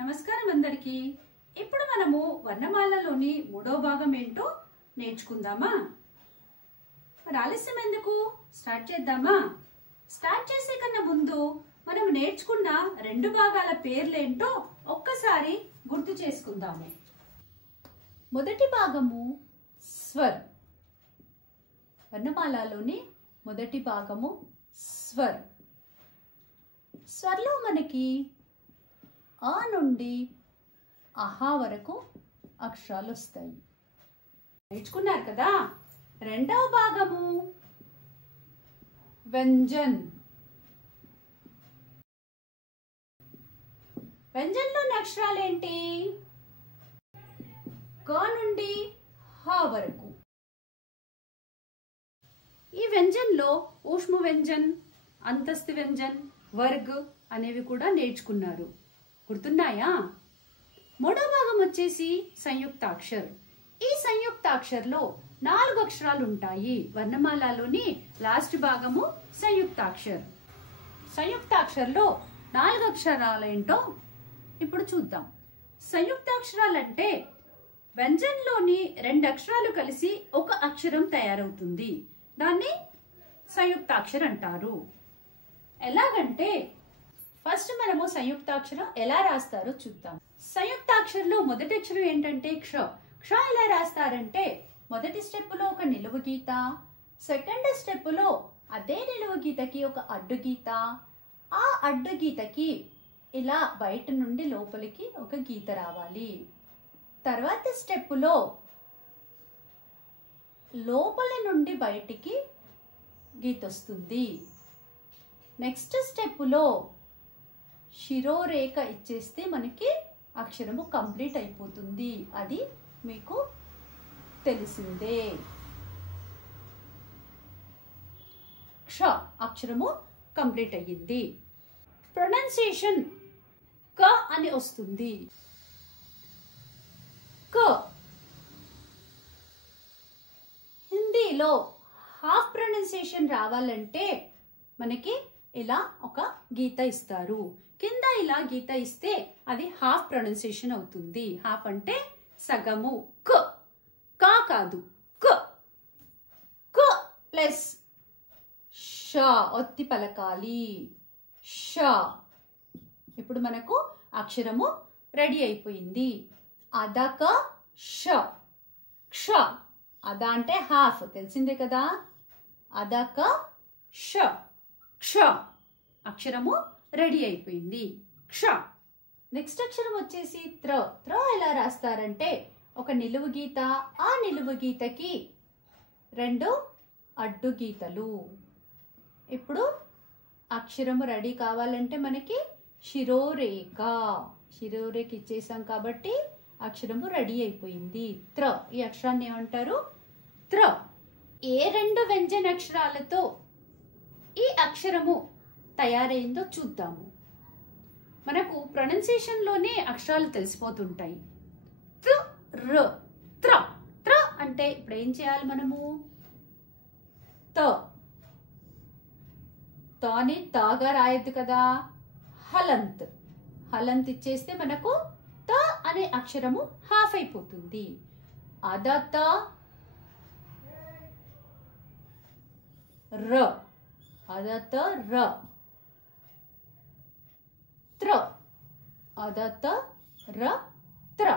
నమస్కారం అందరికీ. ఇప్పుడు మనము వర్ణమాలలోని మూడో భాగం ఏంటో నేర్చుకుందామా? మరి ఆలస్యం ఎందుకు, స్టార్ట్ చేద్దామా? స్టార్ట్ చేసే కన్నా ముందు మనం నేర్చుకున్న రెండు భాగాల పేర్లేంటో ఒక్కసారి గుర్తు చేసుకుందాము. మొదటి భాగము స్వర్. వర్ణమాలలోని మొదటి భాగము స్వర్. స్వర్లో మనకి ఆ నుండి అహా వరకు అక్షరాలు వస్తాయి. నేర్చుకున్నారు కదా. రెండవ భాగము వ్యంజన్. వ్యంజన్లోని అక్షరాలు ఏంటి? క నుండి హ వరకు. ఈ వ్యంజన్లో ఊష్మ వ్యంజన్, అంతస్తు వ్యంజన్, వర్గ్ అనేవి కూడా నేర్చుకున్నారు. గుర్తున్నాయా? మూడో భాగం వచ్చేసి సంయుక్తాక్షర్. ఈ సంయుక్తాక్షర్లో 4 అక్షరాలు ఉంటాయి. వర్ణమాలలోని లాస్ట్ భాగము సంయుక్తాక్షర్. సంయుక్తాక్షర్లో 4 అక్షరాలు ఏంటో ఇప్పుడు చూద్దాం. సంయుక్తాక్షరాలంటే వ్యంజన్లోని 2 అక్షరాలు కలిసి ఒక అక్షరం తయారవుతుంది. దాన్ని సంయుక్తాక్షర్ అంటారు. ఎలాగంటే ఫస్ట్ మనము సంయుక్తాక్షరం ఎలా రాస్తారో చూద్దాం. సంయుక్తాక్షరంలో మొదటి అక్షరం ఏంటంటే క్ష. క్ష ఎలా రాస్తారంటే మొదటి స్టెప్ లో ఒక నిలువు గీత, సెకండ్ స్టెప్ లో అదే నిలువు గీతకి ఒక అడ్డు గీత, ఆ అడ్డు గీతకి ఇలా బయట నుండి లోపలికి ఒక గీత రావాలి. తర్వాత స్టెప్ లో లోపల నుండి బయటికి గీత వస్తుంది. నెక్స్ట్ స్టెప్ లో శిరోరేఖ ఇచ్చేస్తే మనకి అక్షరము కంప్లీట్ అయిపోతుంది. అది మీకు తెలిసిందే. క్ష అక్షరము కంప్లీట్ అయ్యింది. ప్రొనౌన్సియేషన్ క అని వస్తుంది. క హిందీలో హాఫ్ ప్రొనౌన్సియేషన్ రావాలంటే మనకి ఇలా ఒక గీత ఇస్తారు. కింద ఇలా గీత ఇస్తే అది హాఫ్ ప్రొనౌన్సియేషన్ అవుతుంది. హాఫ్ అంటే సగము. క కా కాదు, క. క ప్లస్ ష ఒత్తి పలకాలి. ష. ఇప్పుడు మనకు అక్షరము రెడీ అయిపోయింది. అదక ష. క్ష. అద అంటే హాఫ్, తెలిసిందే కదా. అదక ష. క్ష అక్షరము రెడీ అయిపోయింది. క్ష. నెక్స్ట్ అక్షరం వచ్చేసి త్ర. త్ర ఎలా రాస్తారంటే ఒక నిలువు గీత, ఆ నిలువు గీతకి 2 అడ్డు గీతలు. ఇప్పుడు అక్షరము రెడీ కావాలంటే మనకి శిరోరేఖ. శిరోరేఖ ఇచ్చేసాం కాబట్టి అక్షరము రెడీ అయిపోయింది. త్ర. ఈ అక్షరాన్ని ఏమంటారు? త్ర. ఏ 2 వ్యంజన అక్షరాలతో ఈ అక్షరము తయారైందో చూద్దాము. మనకు ప్రొనౌన్సియేషన్ లోనే అక్షరాలు తెలిసిపోతుంటాయి. త్ర, ర, త్ర. త్ర అంటే ఇప్పుడు ఏం చేయాలి మనము? త. తాని తాగా రాయద్దు కదా. హలంత్. హలంత్ ఇచ్చేస్తే మనకు త అనే అక్షరము హాఫ్ అయిపోతుంది. అదత ర. అదత ర. త్ర. అదత ర. త్ర.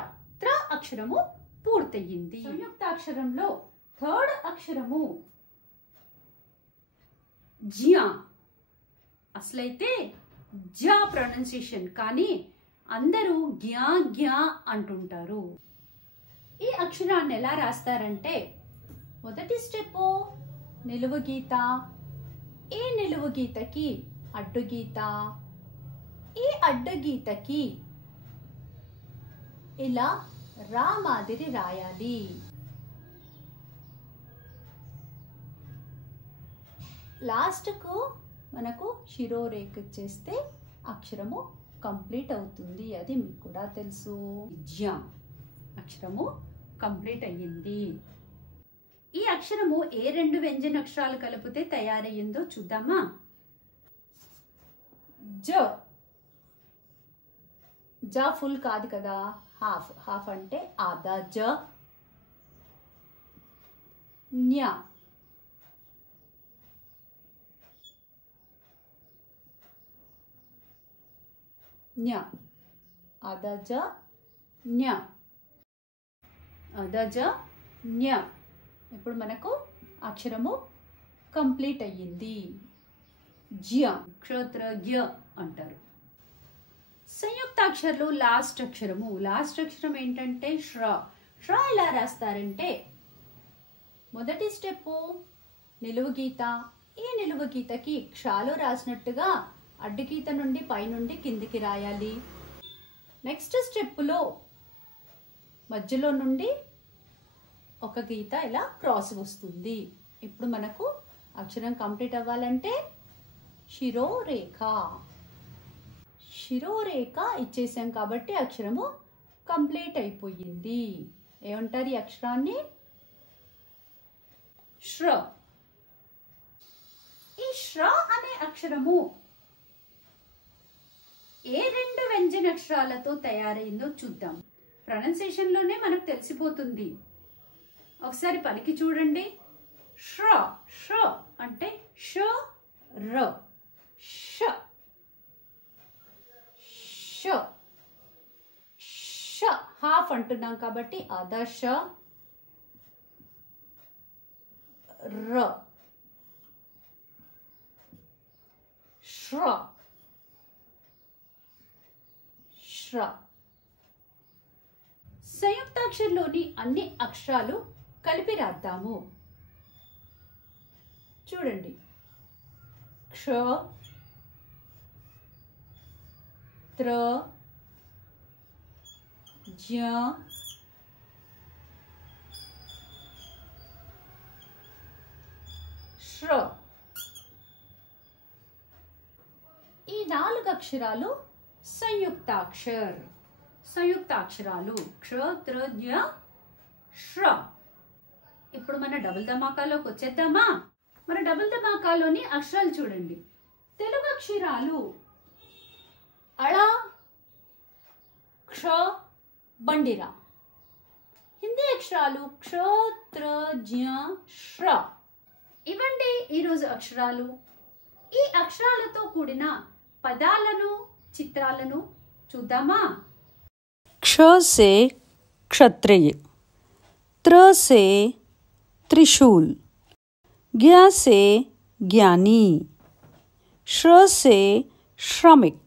త్ర అక్షరము పూర్తయింది. సంయుక్తాక్షరంలో 3rd అక్షరము జ్యా. అసలైతే జ ప్రొనౌన్సియేషన్, కానీ అందరూ గ్యా గ్యా అంటుంటారు. ఈ అక్షరాన్ని ఎలా రాస్తారంటే మొదటి స్టెప్ నిలువు గీత, ఈ నిలువు గీతకి అడ్డు గీత, ఈ అడ్డు గీతకి ఇలా రా మాదిరి రాయాలి. లాస్ట్ కు మనకు శిరోరేఖ చేస్తే అక్షరము కంప్లీట్ అవుతుంది. అది మీకు కూడా తెలుసు. జ్యా అక్షరము కంప్లీట్ అయ్యింది. ఈ అక్షరము ఏ 2 వ్యంజన అక్షరాలు కలిపితే తయారయ్యిందో చూద్దామా. జ. జ ఫుల్ కాదు కదా, హాఫ్. హాఫ్ అంటే ఆదా జ. న్య న్య ఆదా జ న్య ఆదా జ న్య. ఇప్పుడు మనకు అక్షరము కంప్లీట్ అయ్యింది. జ్య క్షత్రజ్ఞ అంటారు. సంయుక్తాక్షరాలు లాస్ట్ అక్షరము. లాస్ట్ అక్షరం ఏంటంటే శ్ర. శ్ర ఎలా రాస్తారంటే మొదటి స్టెప్ నిలువు గీత. ఈ నిలువు గీతకి క్షాలో రాసినట్టుగా అడ్డు గీత నుండి పైనుండి కిందికి రాయాలి. నెక్స్ట్ స్టెప్లో మధ్యలో నుండి ఒక గీత ఇలా క్రాస్ వస్తుంది. ఇప్పుడు మనకు అక్షరం కంప్లీట్ అవ్వాలంటే శిరోరేఖ. శిరోరేఖ ఇచ్చేసాం కాబట్టి అక్షరము కంప్లీట్ అయిపోయింది. ఏమంటారు ఈ అక్షరాన్ని? శ్ర. ఈ శ్ర అనే అక్షరము ఏ రెండు వ్యంజనాక్షరాలతో తయారైందో చూద్దాం. ప్రొనౌన్సియేషన్ లోనే మనకు తెలిసిపోతుంది. ఒకసారి పలికి చూడండి. శ్ర. శ్ర అంటే ష ర. ష ష ష. హాఫ్ అంటున్నాం కాబట్టి ఆదా ష ర. శ్ర శ్ర. సంయుక్తాక్షరంలోని అన్ని అక్షరాలు కలిపి రాద్దాము. చూడండి. క్ష త్ర జ్ఞ శ్ర. ఈ 4 అక్షరాలు సంయుక్తాక్షరాలు క్ష త్ర జ్ఞ శ్ర. ఇప్పుడు మన డబుల్ ధమాకాలోకి వచ్చేద్దామా? మన డబుల్ ధమాకాలోని అక్షరాలు చూడండి. తెలుగు అక్షరాలు అళ క్ష బండిరా. హిందీ అక్షరాలు క్ష త్ర జ్ఞ శ్ర. ఇవండి ఈరోజు అక్షరాలు. ఈ అక్షరాలతో కూడిన పదాలను చిత్రాలను చూద్దామా? क्ष से क्षत्रिय, त्र से त्रिशूल, ज्ञ से ज्ञानी, श्र से श्रमिक,